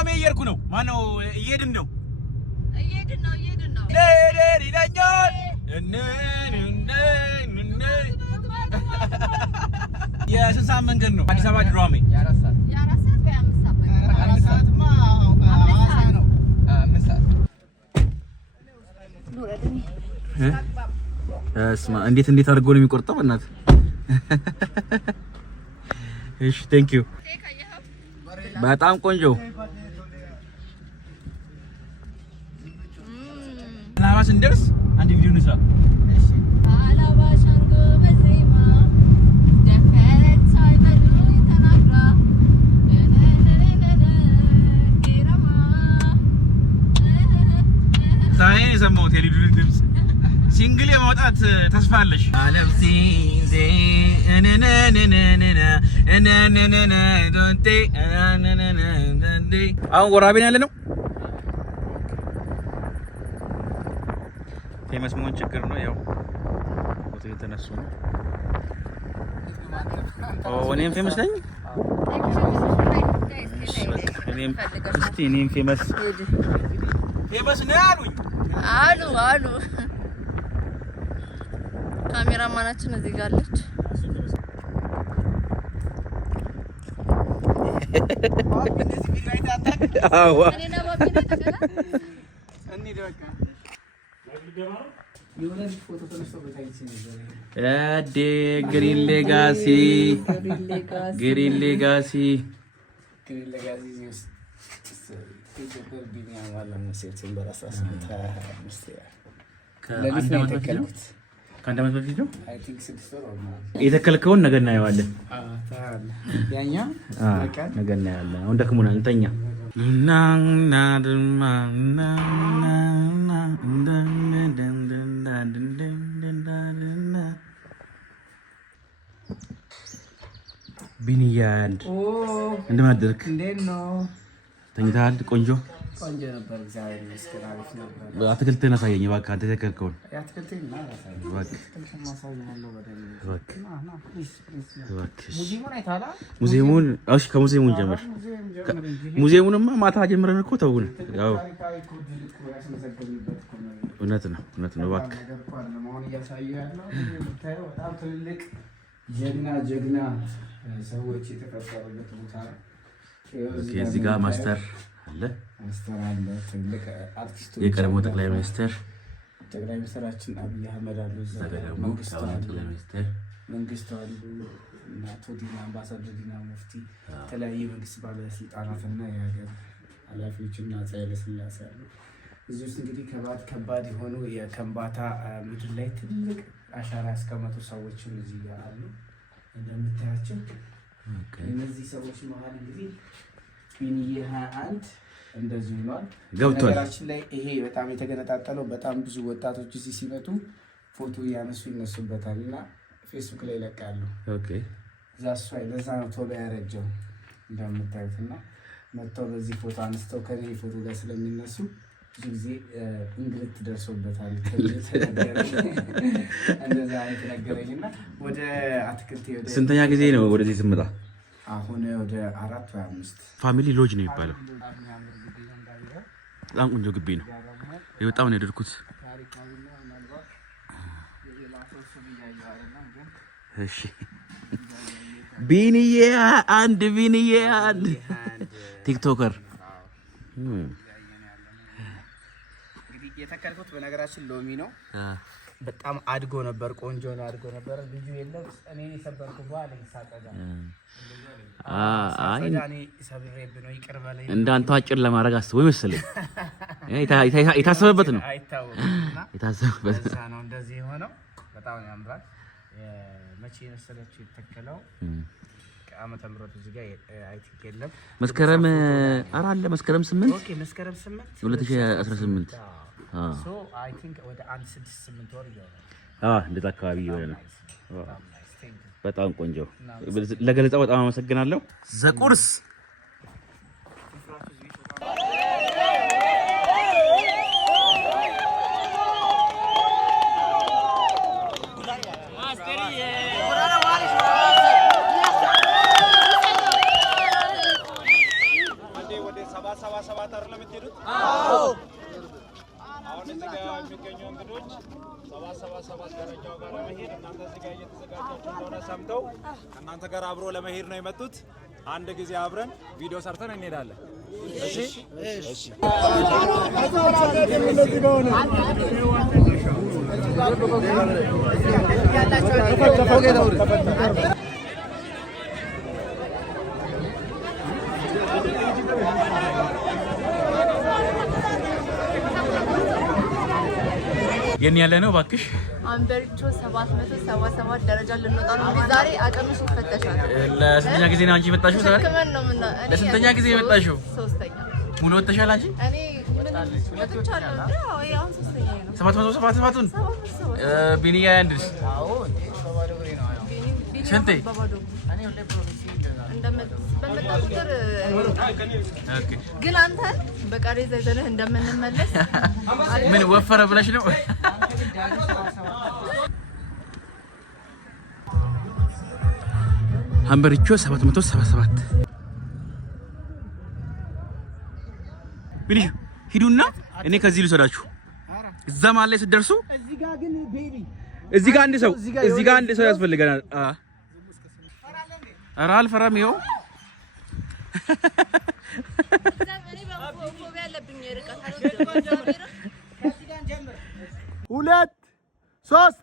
ዱራሜ እየሄድኩ ነው ማነው እየሄድን ነው ይለኛል የስንት ሰዓት መንገድ ነው አዲስ አበባ ዱራሜ እንዴት አድርጎ ነው የሚቆርጠው እናት እሺ ቴንክ ዩ በጣም ቆንጆ አላባ ስንደርስ አንድ ቪዲዮ እንስራ እሺ አላባ ሻንጎ በዘይማ ደፈት ሳይበሉ ተናግራ ጌራማ ዛሬ የሰማሁት የልጁን ድምጽ ሲንግል የማውጣት ተስፋ አለሽ አለብዚ ዜ አሁን ወራቤን ያለ ነው ፌመስ መሆን ችግር ነው ያው ፎቶ የተነሱ ነው እኔም ፌመስ ነኝ እኔም ፌመስ ነው አሉ ካሜራማናችን እዚህ ጋር አለች ግሪን ሌጋሲ ከአንድ ዓመት በፊት ነው የተከልከውን ነገ እናየዋለን ነገ እናየዋለን አሁን ደክሞናል እንተኛ ቢኒያድ እንደምን አደርክ ተኝተሃል ቆንጆ ነበር እግዚአብሔር ይመስገን አሪፍ ነበር አትክልትህን አሳየኝ እባክህ አንተ የተከልከውን አትክልትህን ሙዚየሙን እሺ ከሙዚየሙን ጀምር ሙዚየሙንማ ማታ ጀምረን እኮ ተውን ያው እውነት ነው እባክህ በጣም ትልቅ ጀግና ሰዎች የተፈጠሩበት ቦታ ነው እዚህ ጋር ማስተር አለ ትልቅ አርቲስት የቀድሞ ጠቅላይ ሚኒስትራችን አብይ አህመድ አሉ መንግስቱ አሉ እና ቶዲና አምባሳደር ዲና ሙፍቲ የተለያዩ መንግስት ባለስልጣናትና የሀገር ኃላፊዎችና ጸሐፊ ስላሴ አሉ እዚህ ውስጥ እንግዲህ ከባድ የሆኑ የከምባታ ምድር ላይ ትልቅ አሻራ ያስቀመጡ ሰዎችም እዚህ ጋር አሉ እንደምታያቸው እነዚህ ሰዎች መሀል እንግዲህ ቢኒዬ 21 እንደዚህ ሆኗል ነገራችን ላይ ይሄ በጣም የተገነጣጠለው በጣም ብዙ ወጣቶች እዚህ ሲመጡ ፎቶ ያነሱ ይነሱበታልና ፌስቡክ ላይ ይለቃሉ ዛስ ዋይ ለዛ ነው ቶሎ ያረጀው እንደምታዩትና መጥተው በዚህ ፎቶ አንስተው ከኔ ፎቶ ጋር ስለሚነሱ ብዙ ጊዜ እንግልት ደርሶበታል እንደዛ አይነት ነገረኝና ወደ አትክልት ስንተኛ ጊዜ ነው ወደዚህ ስመጣ አሁን ወደ 4 ወይ 5 ፋሚሊ ሎጅ ነው የሚባለው በጣም ቆንጆ ግቢ ነው በጣም ነው የደርኩት እሺ ቢኒዬ አንድ ቲክቶከር እንግዲህ የተከልኩት በነገራችን ሎሚ ነው በጣም አድጎ ነበር ቆንጆ ነው አድጎ ነበር ልጁ የለም እኔ የሰበርኩ በኋላ ይሳቀዳ እኔ ሰብሬብ ነው ይቀርባለኝ እንዳንተ አጭር ለማድረግ አስበው ይመስልኝ የታሰበበት ነው የታሰበበት ነው እንደዚህ የሆነው በጣም ያምራል መቼ መሰለችው የተከለው ከዓመተ ምህረት እዚህ ጋር አይ ቲንክ የለም መስከረም አለ መስከረም 8 ኦኬ መስከረም 8 2018 ሶ አይ ቲንክ ወደ 1-6-8 ወር ይሆናል እንደዛ አካባቢ ይሆናል በጣም ቆንጆ ለገለጻው በጣም አመሰግናለሁ ዘቁርስ 777 አይደለም የምትሄዱት? አዎ። አሁን እዚህ ጋር የሚገኙ እንግዶች 777 ደረጃው ጋር ለመሄድ እናንተ እዚህ ጋር እየተዘጋጃችሁ እንደሆነ ሰምተው እናንተ ጋር አብሮ ለመሄድ ነው የመጡት። አንድ ጊዜ አብረን ቪዲዮ ሰርተን እንሄዳለን። እሺ እሺ። የኔ ያለ ነው ባክሽ አንበሪቾ 777 ደረጃ ልንወጣ ነው። ዛሬ አቀምሽ ይፈተሻል። ለስንተኛ ጊዜ ነው አንቺ የመጣሽው? ዛሬ ለስንተኛ ጊዜ የመጣሽው? ሶስተኛ። ሙሉ ወጥተሻል አንቺ? እኔ ወጥቻለሁ። አዎ አሁን ሶስተኛ ነው። 777ቱን ቢኒያ አንድስ? አዎ እንዴ በባዶ ብሬ ነው። ስንቴ? እኔ ሁሌ ፕሮሚስ ግን አንተ በቃሬ ዘይዘንህ እንደምንመለስ ምን ወፈረ ብለሽ ነው? አንበሪቾ 777 ቢኒሽ ሂዱና እኔ ከዚህ ልሰዳችሁ። እዛ ማለት ላይ ስትደርሱ እዚህ ጋር ግን ቤቢ እዚህ ጋር አንድ ሰው ያስፈልገናል። ኧረ አልፈራም። ይኸው ሁለት ሶስት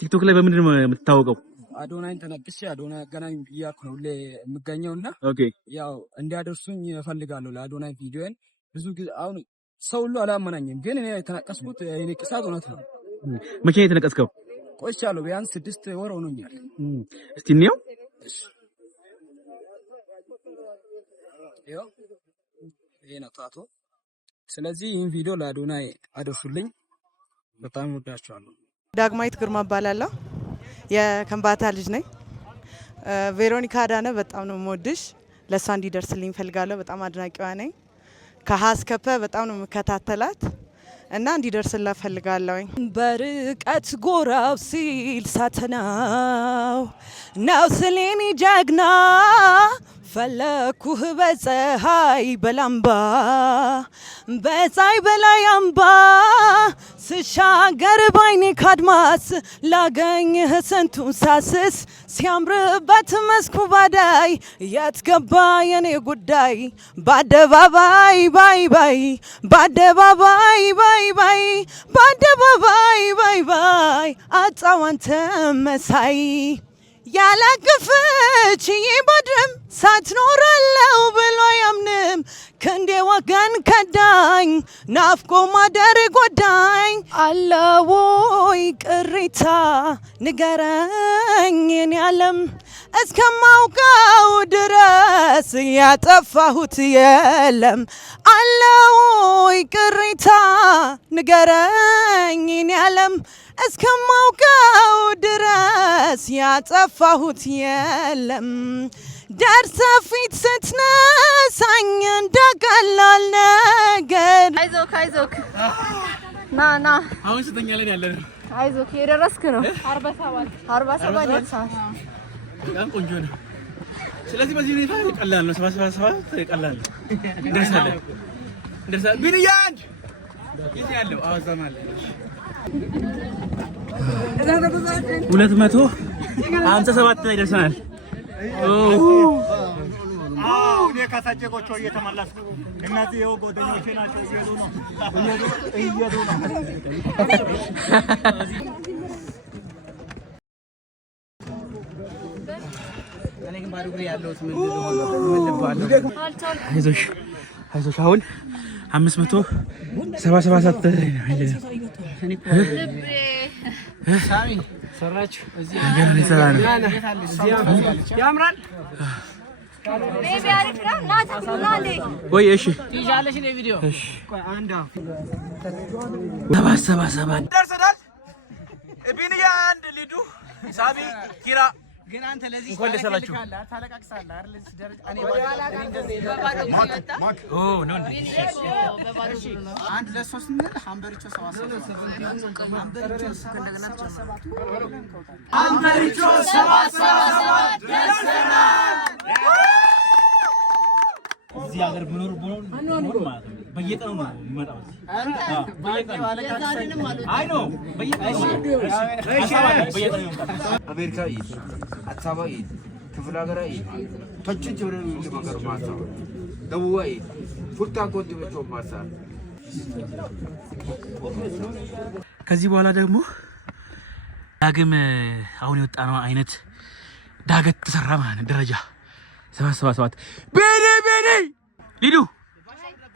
ቲክቶክ ላይ በምንድን ነው የምትታወቀው? አዶናይን ተነቅሼ አዶናይ አገናኝ ብያኩ ነው ሁሌ የምገኘውና ኦኬ ያው እንዲያደርሱኝ እፈልጋለሁ ለአዶናይ ቪዲዮን። ብዙ ጊዜ አሁን ሰው ሁሉ አላመናኝም፣ ግን እኔ የተነቀስኩት የኔ ቅሳት እውነት ነው። መቼ ነው የተነቀስከው? ቆይቻለሁ፣ ቢያንስ 6 ወር ሆኖኛል። እስቲ እንየው። ይሄ ነው ታቶ። ስለዚህ ይህን ቪዲዮ ለአዶናይ አደርሱልኝ። በጣም ወዳችኋለሁ። ዳግማዊት ግርማ እባላለሁ። የከምባታ ልጅ ነኝ። ቬሮኒካ አዳነ በጣም ነው የምወድሽ። ለእሷ እንዲደርስልኝ እፈልጋለሁ። በጣም አድናቂዋ ነኝ። ከሀ እስከ ፐ በጣም ነው የምከታተላት እና እንዲደርስላት እፈልጋለሁ። በርቀት ጎራው ሲል ሳተናው ነው ስሌኒ ጀግና ፈለኩህ በፀሐይ በላምባ በፀሐይ በላይ አምባ ስሻገር ባይኔ ካድማስ ላገኝህ ስንቱን ሳስስ ሲያምርበት መስኩ ባዳይ የት ገባ የኔ ጉዳይ በአደባባይ ባይ ባይ በአደባባይ ባይ ባይ በአደባባይ ባይ ባይ አጣዋንተ መሳይ ያላገፈች ይባድም ሳትኖራለው ብሎ ያምንም ወገን ከዳኝ ናፍቆ ማደር ጎዳኝ አለወይ ቅሪታ ንገረኝ የኔ ዓለም እስከማውቀው ድረስ ያጠፋሁት የለም አለወይ ቅሪታ ንገረኝ የኔ ዓለም እስከማውቀው ድረስ ያጠፋሁት የለም ደርሰ ፊት ስትነሳኝ እንደቀላል ነገር አይዞክ ና አሁን ስተኛ ላይ ያለነው አይዞክ የደረስክ ነው 47 ደርሰሃል በጣም ቆንጆ ነው ስለዚህ በዚህ ሁኔታ ይቀላል ነው 77 ይቀላል እንደርሳለን ቢንያንድ ይሄ ያለው አዋዛም አለ 257 ላይ ደርሰናል እኔ ካሳጨቆቹ እየተመለስኩ እነዚህ የው ጎደኞቼ ናቸው እየሄዱ ነው እኔ ግን ባዶ እግሬ ያለሁት ምን ልባለሁ አይዞሽ አሁን 577 ሳሚ ሰራችሁ እዚህ ያምራል ቤቢ አሪፍ ነው ና ተኩላ እንዴ ወይ እሺ ትይዣለሽ ለቪዲዮ እሺ ቆይ አንዳ 777 ደርሰናል ቢንያንድ ሊዱ ሳቢ ኪራ ግን አንተ ለዚህ እንኳን ደስ አላችሁ ታለቃቅሳለህ አይደል ለዚህ ደረጃ እኔ አንድ ለሶስት ምን ሃምበሪቾ 77 ደርሰናል እዚህ ሀገር ብኖር ማለት ነው በየቀኑ ነው የሚመጣው አይ ነው በየቀኑ አሜሪካ አታባ ክፍለ ሀገር ተችች ወደ ነገር ማታ ደቡባይ ፉታ ኮት ብቻ ማታ ከዚህ በኋላ ደግሞ ዳግም አሁን የወጣ ነው አይነት ዳገት ተሰራ ማለት ደረጃ 777 ቤኔ ሊዱ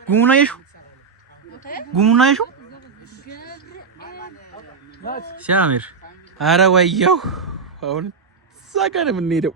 ጉሙና ይሹ ሲያምር አረ ወየው አሁን ሳቀን የምንሄደው